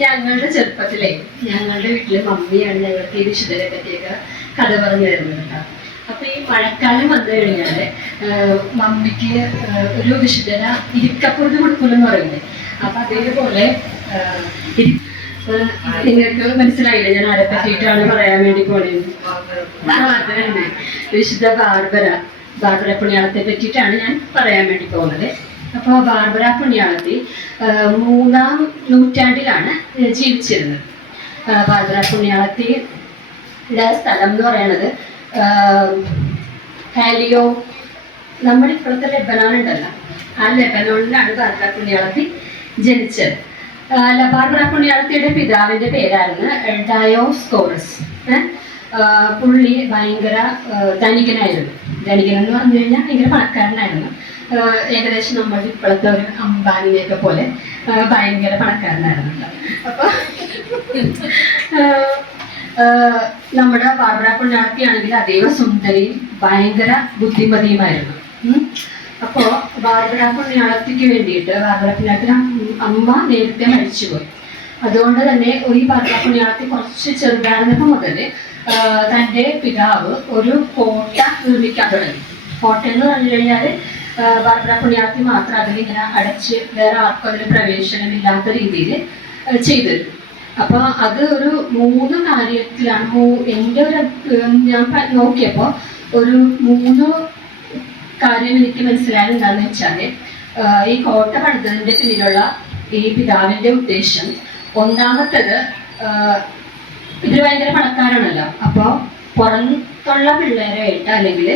ഞങ്ങളുടെ ചെറുപ്പത്തിലെ ഞങ്ങളുടെ വീട്ടില് മമ്മിയാണ് ഞങ്ങൾക്ക് ഈ വിശുദ്ധരെ പറ്റിയൊക്കെ കഥ പറഞ്ഞു തരുന്നത് കേട്ടോ. അപ്പൊ ഈ മഴക്കാലം വന്നു കഴിഞ്ഞാല് മമ്മിക്ക് ഒരു വിശുദ്ധന ഇരിക്കപ്പുറത്ത് കൊടുക്കുമെന്ന് പറയുന്നത്. അപ്പൊ അതേപോലെ നിങ്ങൾക്ക് മനസ്സിലായില്ലേ ഞാൻ ആരെ പറ്റിയിട്ടാണ് പറയാൻ വേണ്ടി പോണത്? അതന്നെ, വിശുദ്ധ ബാർബറ പുണ്യാളത്തെ പറ്റിയിട്ടാണ് ഞാൻ പറയാൻ വേണ്ടി പോകുന്നത്. അപ്പോൾ ബാർബറ പുണ്യാളത്തി 3-ാം നൂറ്റാണ്ടിലാണ് ജീവിച്ചിരുന്നത്. ബാർബറ പുണ്യാളത്തിയുടെ സ്ഥലം എന്ന് പറയുന്നത് ഹാലിയോ, നമ്മുടെ ഇപ്പോഴത്തെ ലെബനോൺ ഉണ്ടല്ലോ, ആ ലെബനോണിലാണ് ബാർബറ പുണ്യാളത്തി ജനിച്ചത്. ബാർബറ പുണ്യാളത്തിയുടെ പിതാവിൻ്റെ പേരായിരുന്നു ഡയോസ്കോറസ്. പുള്ളി ഭയങ്കര ധനികനായിരുന്നു. ധനികൻ എന്ന് പറഞ്ഞു കഴിഞ്ഞാൽ ഭയങ്കര പണക്കാരനായിരുന്നു. ഏകദേശം നമ്മുടെ ഇപ്പോഴത്തെ ഒരു അംബാനിനെയൊക്കെ പോലെ ഭയങ്കര പണക്കാരനായിരുന്നു. അപ്പോൾ നമ്മുടെ ബാർബറ പുണ്യാളത്തി ആണെങ്കിൽ അതീവ സുന്ദരിയും ഭയങ്കര ബുദ്ധിമതിയുമായിരുന്നു. അപ്പോൾ ബാർബറ പുണ്യാളത്തിക്ക് വേണ്ടിയിട്ട് ബാർബറ പുണ്യാളത്തിന് അമ്മ നേരത്തെ മരിച്ചുപോയി. അതുകൊണ്ട് തന്നെ ഈ ബാർബറ പുണ്യാളത്തി കുറച്ച് ചെറുതായിരുന്നപ്പോൾ മുതൽ തൻ്റെ പിതാവ് ഒരു കോട്ട നിർമ്മിക്കാൻ തുടങ്ങി. കോട്ട എന്ന് പറഞ്ഞു കഴിഞ്ഞാൽ ബാർബറ പുണ്യാളത്തി മാത്രം അതിലിങ്ങനെ അടച്ച് വേറെ ആർക്കും അതിന് പ്രവേശനമില്ലാത്ത രീതിയിൽ ചെയ്തു. അപ്പോൾ അത് ഒരു 3 കാര്യത്തിലാണ്. എൻ്റെ ഞാൻ നോക്കിയപ്പോൾ ഒരു 3 കാര്യം എനിക്ക് മനസ്സിലായത് എന്താണെന്ന് വെച്ചാൽ, ഈ കോട്ട പണിതതിൻ്റെ പിന്നിലുള്ള ഈ പിതാവിൻ്റെ ഉദ്ദേശം, ഒന്നാമത്തേത് ഇവർ ഭയങ്കര പണക്കാരാണല്ലോ. അപ്പോൾ പുറത്തുള്ള പിള്ളേരായിട്ട് അല്ലെങ്കിൽ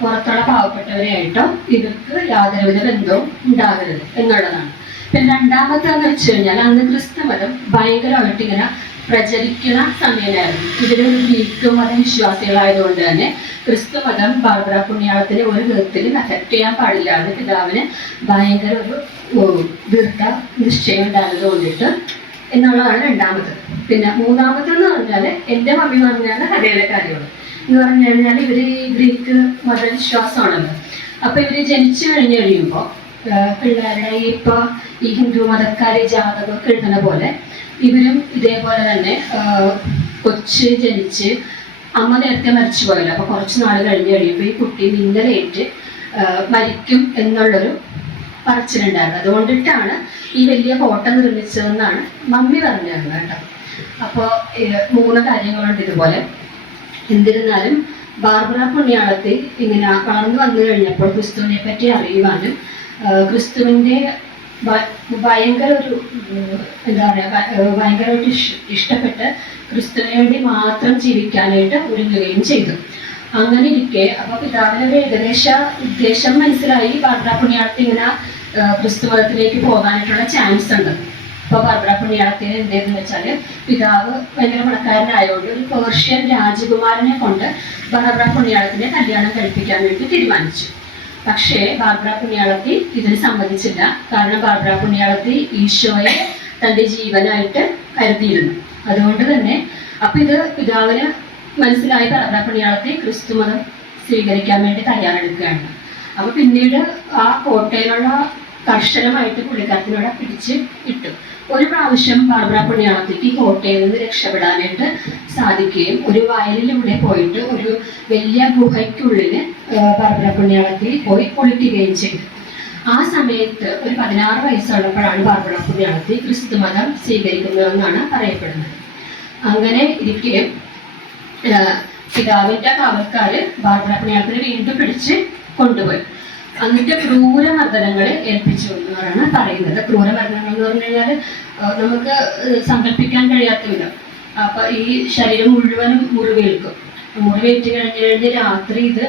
പുറത്തുള്ള പാവപ്പെട്ടവരെയായിട്ടോ ഇവർക്ക് യാതൊരുവിധ ബന്ധവും ഉണ്ടാകരുത് എന്നുള്ളതാണ്. പിന്നെ രണ്ടാമത്തേന്ന് വെച്ച് കഴിഞ്ഞാൽ അന്ന് ക്രിസ്തുമതം ഭയങ്കരമായിട്ട് ഇങ്ങനെ പ്രചരിക്കുന്ന സമയമായിരുന്നു. ഇവരൊരു ഗ്രീക്ക് മതവിശ്വാസികളായതുകൊണ്ട് തന്നെ ക്രിസ്തുമതം ബാർബറ പുണ്യാളത്തിനെ ഒരു വിധത്തിലും അഫക്റ്റ് ചെയ്യാൻ പാടില്ല എന്ന് പിതാവിന് ഭയങ്കര ഒരു ദീർഘ നിശ്ചയം ഉണ്ടായത് കൊണ്ടിട്ട് എന്നുള്ളതാണ് രണ്ടാമത്. പിന്നെ മൂന്നാമതെന്ന് പറഞ്ഞാൽ എൻ്റെ മമ്മി പറഞ്ഞാൽ കഥയിലെ കാര്യമാണ് എന്ന് പറഞ്ഞു കഴിഞ്ഞാൽ ഇവർ ഈ ഗ്രീക്ക് മതവിശ്വാസമാണല്ലോ. അപ്പോൾ ഇവർ ജനിച്ചു കഴിഞ്ഞ് കഴിയുമ്പോൾ പിള്ളേരുടെ ഇപ്പോൾ ഈ ഹിന്ദു മതക്കാരെ ജാതകമൊക്കെ എഴുതുന്ന പോലെ ഇവരും ഇതേപോലെ തന്നെ കൊച്ച് ജനിച്ച് അമ്മ നേരത്തെ മരിച്ചു പോയല്ലോ. അപ്പോൾ കുറച്ച് നാൾ കഴിഞ്ഞ് കഴിയുമ്പോൾ ഈ കുട്ടി മിന്നലേറ്റ് മരിക്കും എന്നുള്ളൊരു പറച്ചിലുണ്ടായിരുന്നു. അതുകൊണ്ടിട്ടാണ് ഈ വലിയ കോട്ട നിർമ്മിച്ചതെന്നാണ് മമ്മി പറഞ്ഞിരുന്നത് കേട്ടോ. അപ്പോൾ 3 കാര്യങ്ങളുണ്ട് ഇതുപോലെ. എന്നിരുന്നാലും ബാർബറ പുണ്യാളത്തി ഇങ്ങനെ വളർന്നു വന്നു കഴിഞ്ഞപ്പോൾ ക്രിസ്തുവിനെ പറ്റി അറിയുവാനും ക്രിസ്തുവിൻ്റെ ഭയങ്കര ഒരു എന്താ പറയുക ഭയങ്കരമായിട്ട് ഇഷ്ടപ്പെട്ട് ക്രിസ്തുവിന് വേണ്ടി മാത്രം ജീവിക്കാനായിട്ട് ഒരുങ്ങുകയും ചെയ്തു. അങ്ങനെ ഇരിക്കെ അപ്പോൾ പിതാവിനൊരു ഏകദേശ ഉദ്ദേശം മനസ്സിലായി. ബാർബറ പുണ്യാളത്തി ഇങ്ങനെ ക്രിസ്തു മതത്തിലേക്ക് പോകാനായിട്ടുള്ള ചാൻസ് ഉണ്ട്. അപ്പോൾ ബാർബറ പുണ്യാളത്തിന് എന്തെന്ന് വെച്ചാൽ പിതാവ് ഭയങ്കര പണക്കാരനായതുകൊണ്ട് ഒരു പേർഷ്യൻ രാജകുമാരനെ കൊണ്ട് ബാർബറ പുണ്യാളത്തിനെ കല്യാണം കഴിപ്പിക്കാൻ വേണ്ടി തീരുമാനിച്ചു. പക്ഷേ ബാർബറ പുണ്യാളത്തി ഇതിന് സമ്മതിച്ചില്ല. കാരണം ബാർബറ പുണ്യാളത്തി ഈശോയെ തൻ്റെ ജീവനായിട്ട് കരുതിയിരുന്നു. അതുകൊണ്ട് തന്നെ അപ്പം ഇത് പിതാവിന് മനസ്സിലായി ബാർബറ പുണ്യാളത്തി ക്രിസ്തുമതം സ്വീകരിക്കാൻ വേണ്ടി തയ്യാറെടുക്കുകയാണ്. അപ്പോൾ പിന്നീട് ആ കോട്ടയിലുള്ള കർശനമായിട്ട് പുള്ളിക്കാരത്തിനോട് പിടിച്ച് ഇട്ടു. ഒരു പ്രാവശ്യം ബാർബറ പുണ്യാളത്തിക്ക് കോട്ടയിൽ നിന്ന് രക്ഷപ്പെടാനായിട്ട് സാധിക്കുകയും ഒരു വയലിലൂടെ പോയിട്ട് ഒരു വലിയ ഗുഹയ്ക്കുള്ളിൽ ബാർബറ പുണ്യാളത്തി പോയി ഒളിക്കുകയും ചെയ്തു. ആ സമയത്ത് ഒരു 16 വയസ്സുള്ളപ്പോഴാണ് ബാർബറ പുണ്യാളത്തി ക്രിസ്തുമതം സ്വീകരിക്കുന്നതെന്നാണ് പറയപ്പെടുന്നത്. അങ്ങനെ ഇരിക്കെ പിതാവിൻ്റെ കാവൽക്കാര് ബാർബറ പുണ്യാളത്തിനെ വീണ്ടും പിടിച്ച് കൊണ്ടുപോയി. എന്നിട്ട് ക്രൂരമർദ്ദനങ്ങൾ ഏൽപ്പിച്ചു എന്നാണ് പറയുന്നത്. ക്രൂരമർദ്ദനങ്ങൾ എന്ന് പറഞ്ഞു കഴിഞ്ഞാൽ നമുക്ക് സങ്കല്പിക്കാൻ കഴിയാത്ത വിധം. അപ്പം ഈ ശരീരം മുഴുവനും മുറിവേൽക്കും. മുറിവേറ്റ് കഴിഞ്ഞ് രാത്രി ഇത്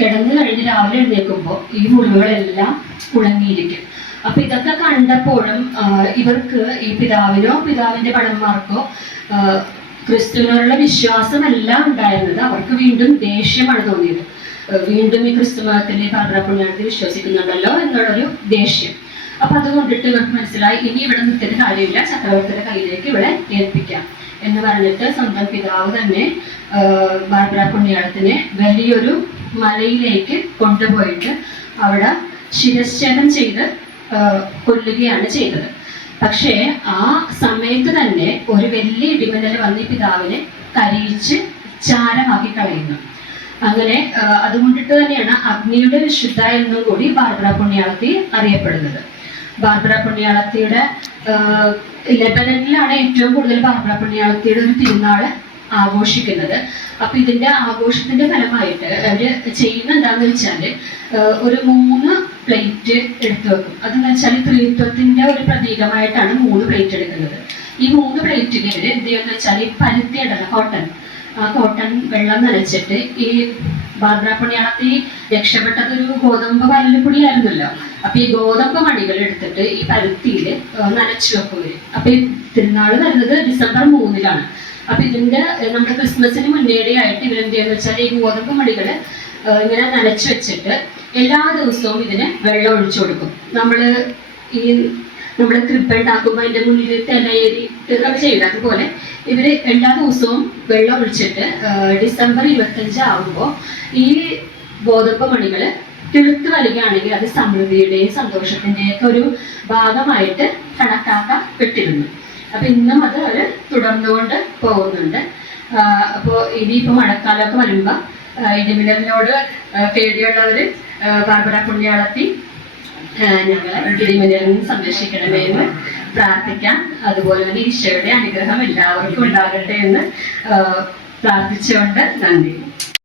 കിടന്നു കഴിഞ്ഞ് രാവിലെ എഴുന്നേൽക്കുമ്പോൾ ഈ മുറിവുകളെല്ലാം ഉണങ്ങിയിരിക്കും. അപ്പം ഇതൊക്കെ കണ്ടപ്പോഴും ഇവർക്ക് ഈ പിതാവിനോ പിതാവിൻ്റെ ഭടന്മാർക്കോ ക്രിസ്തുവിനോടുള്ള വിശ്വാസമെല്ലാം ഉണ്ടായിരുന്നത്. അവർക്ക് വീണ്ടും ദേഷ്യമാണ് തോന്നിയത്. വീണ്ടും ഈ ക്രിസ്തു മതത്തിലെ ബാർബറ പുണ്യാളത്തി വിശ്വസിക്കുന്നുണ്ടല്ലോ എന്നുള്ളൊരു ദേഷ്യം. അപ്പം അതുകൊണ്ടിട്ട് ഇവർക്ക് മനസ്സിലായി ഇനി ഇവിടെ നിർത്തിയിട്ട് കാര്യമില്ല, ചക്രവർത്തിയുടെ കയ്യിലേക്ക് ഇവിടെ ഏൽപ്പിക്കാം എന്ന് പറഞ്ഞിട്ട് സ്വന്തം പിതാവ് തന്നെ ബാർബറ പുണ്യാളത്തിനെ വലിയൊരു മലയിലേക്ക് കൊണ്ടുപോയിട്ട് അവിടെ ശിരച്ഛേദം ചെയ്ത് കൊല്ലുകയാണ് ചെയ്തത്. പക്ഷേ ആ സമയത്ത് തന്നെ ഒരു വലിയ ഇടിമിന്നൽ വന്ന് ഈ പിതാവിനെ കരിയിച്ച് ചാരമാക്കി കളയുന്നു. അങ്ങനെ അതുകൊണ്ടിട്ട് തന്നെയാണ് അഗ്നിയുടെ വിശുദ്ധ എന്നും കൂടി ബാർബറ പുണ്യാളത്തി അറിയപ്പെടുന്നത്. ബാർബറ പുണ്യാളത്തിയുടെ ലെബനനിലാണ് ഏറ്റവും കൂടുതൽ ബാർബറ പുണ്യാളത്തിയുടെ ഒരു തിരുനാള് ആഘോഷിക്കുന്നത്. അപ്പൊ ഇതിന്റെ ആഘോഷത്തിന്റെ ഫലമായിട്ട് അവര് ചെയ്യുന്ന എന്താന്ന് വെച്ചാല് ഒരു 3 പ്ലേറ്റ് എടുത്തു വെക്കും. അതെന്ന് വെച്ചാൽ ത്രിത്വത്തിന്റെ ഒരു പ്രതീകമായിട്ടാണ് 3 പ്ലേറ്റ് എടുക്കുന്നത്. ഈ 3 പ്ലേറ്റിൽ ഇവര് എന്ത് ചെയ്യുന്ന വെച്ചാൽ ഈ പരുത്തി ഇടണം, കോട്ടൺ വെള്ളം നനച്ചിട്ട്, ഈ ബാർബറ പുണ്യാളത്തി രക്ഷപ്പെട്ടത് ഒരു ഗോതമ്പ് വല്ലപ്പൊടിയായിരുന്നല്ലോ. അപ്പൊ ഈ ഗോതമ്പ് മണികൾ എടുത്തിട്ട് ഈ പരുത്തിയിൽ നനച്ചു വെക്കും ഇവര്. അപ്പൊ ഈ തിരുനാള് വരുന്നത് ഡിസംബർ 3-ലാണ്. അപ്പൊ ഇതിന്റെ നമ്മുടെ ക്രിസ്മസിന് മുന്നേടിയായിട്ട് ഇവരെന്ത് ചെയ്യുന്ന വെച്ചാൽ ഈ ഗോതമ്പ് മണികള് ഇങ്ങനെ നനച്ചു വെച്ചിട്ട് എല്ലാ ദിവസവും ഇതിന് വെള്ളം ഒഴിച്ചു കൊടുക്കും. നമ്മള് കൃപ ഉണ്ടാക്കുമ്പോൾ അതിന്റെ മുന്നിൽ തിലയേരി നമ്മൾ ചെയ്യില്ല, അതുപോലെ ഇവര് എല്ലാ ദിവസവും വെള്ളം ഒഴിച്ചിട്ട് ഡിസംബർ 25 ആകുമ്പോൾ ഈ ഗോതമ്പ് മണികള് തിളുത്ത് വരികയാണെങ്കിൽ അത് സമൃദ്ധിയുടെയും സന്തോഷത്തിന്റെയും ഒക്കെ ഒരു ഭാഗമായിട്ട് കണക്കാക്കപ്പെട്ടിരുന്നു. അപ്പൊ ഇന്നും അത് അവര് തുടർന്നുകൊണ്ട് പോകുന്നുണ്ട്. അപ്പോൾ ഇനിയിപ്പോ മഴക്കാലമൊക്കെ വരുമ്പോ ഇടിമിന്നലിനോട് പേടിയുള്ളവര് ബാർബറ പുണ്യാളത്തി ഞങ്ങളെ ഇടിമിന്നലിൽ നിന്ന് സംരക്ഷിക്കണമേ എന്ന് പ്രാർത്ഥിക്കാം. അതുപോലെ തന്നെ ഈശോയുടെ അനുഗ്രഹം എല്ലാവർക്കും ഉണ്ടാകട്ടെ എന്ന് പ്രാർത്ഥിച്ചുകൊണ്ട് നന്ദി.